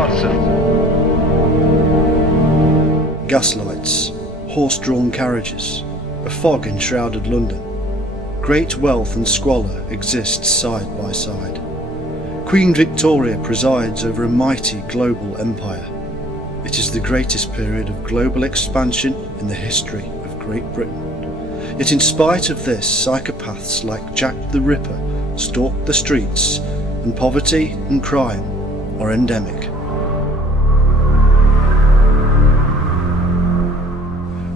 Watson. Gaslights, horse-drawn carriages, a fog enshrouded London. Great wealth and squalor exist side by side. Queen Victoria presides over a mighty global empire. It is the greatest period of global expansion in the history of Great Britain. Yet in spite of this, psychopaths like Jack the Ripper stalk the streets, and poverty and crime are endemic.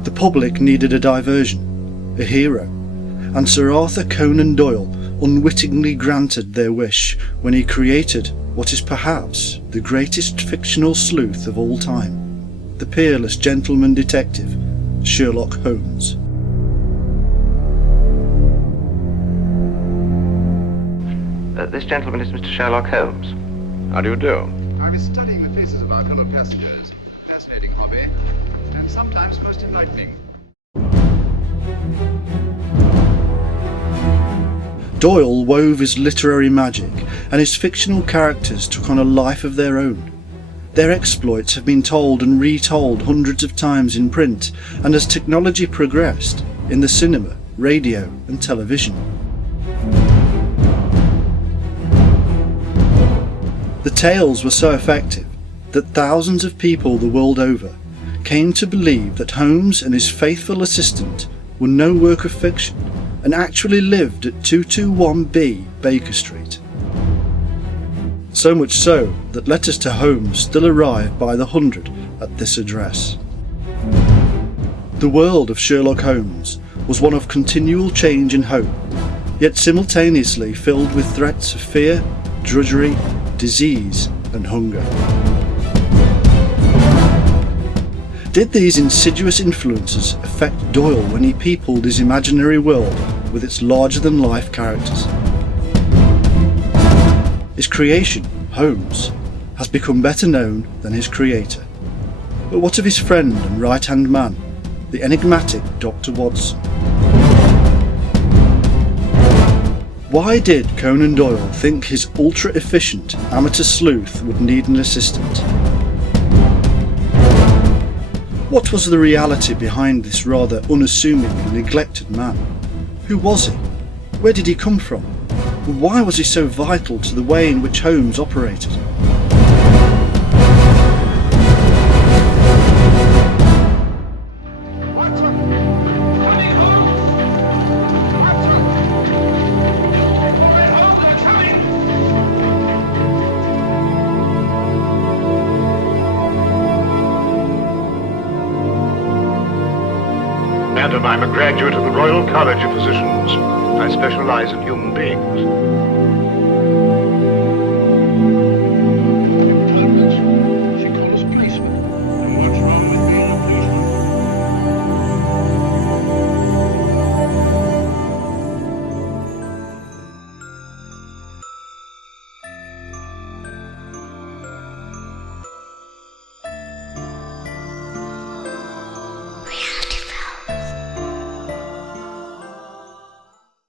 The public needed a diversion, a hero, and Sir Arthur Conan Doyle unwittingly granted their wish when he created what is perhaps the greatest fictional sleuth of all time, the peerless gentleman detective, Sherlock Holmes. This gentleman is Mr. Sherlock Holmes. How do you do? I was studying the faces of our fellow passengers. Fascinating hobby, and sometimes most enlightening. Doyle wove his literary magic, and his fictional characters took on a life of their own. Their exploits have been told and retold hundreds of times in print, and as technology progressed, in the cinema, radio and television. The tales were so effective that thousands of people the world over came to believe that Holmes and his faithful assistant were no work of fiction and actually lived at 221B Baker Street. So much so that letters to Holmes still arrive by the hundred at this address. The world of Sherlock Holmes was one of continual change and hope, yet simultaneously filled with threats of fear, drudgery, disease and hunger. Did these insidious influences affect Doyle when he peopled his imaginary world with its larger-than-life characters? His creation, Holmes, has become better known than his creator. But what of his friend and right-hand man, the enigmatic Dr. Watson? Why did Conan Doyle think his ultra-efficient amateur sleuth would need an assistant? What was the reality behind this rather unassuming and neglected man? Who was he? Where did he come from? And why was he so vital to the way in which Holmes operated? Madam, I'm a graduate of the Royal College of Physicians. I specialize in human beings.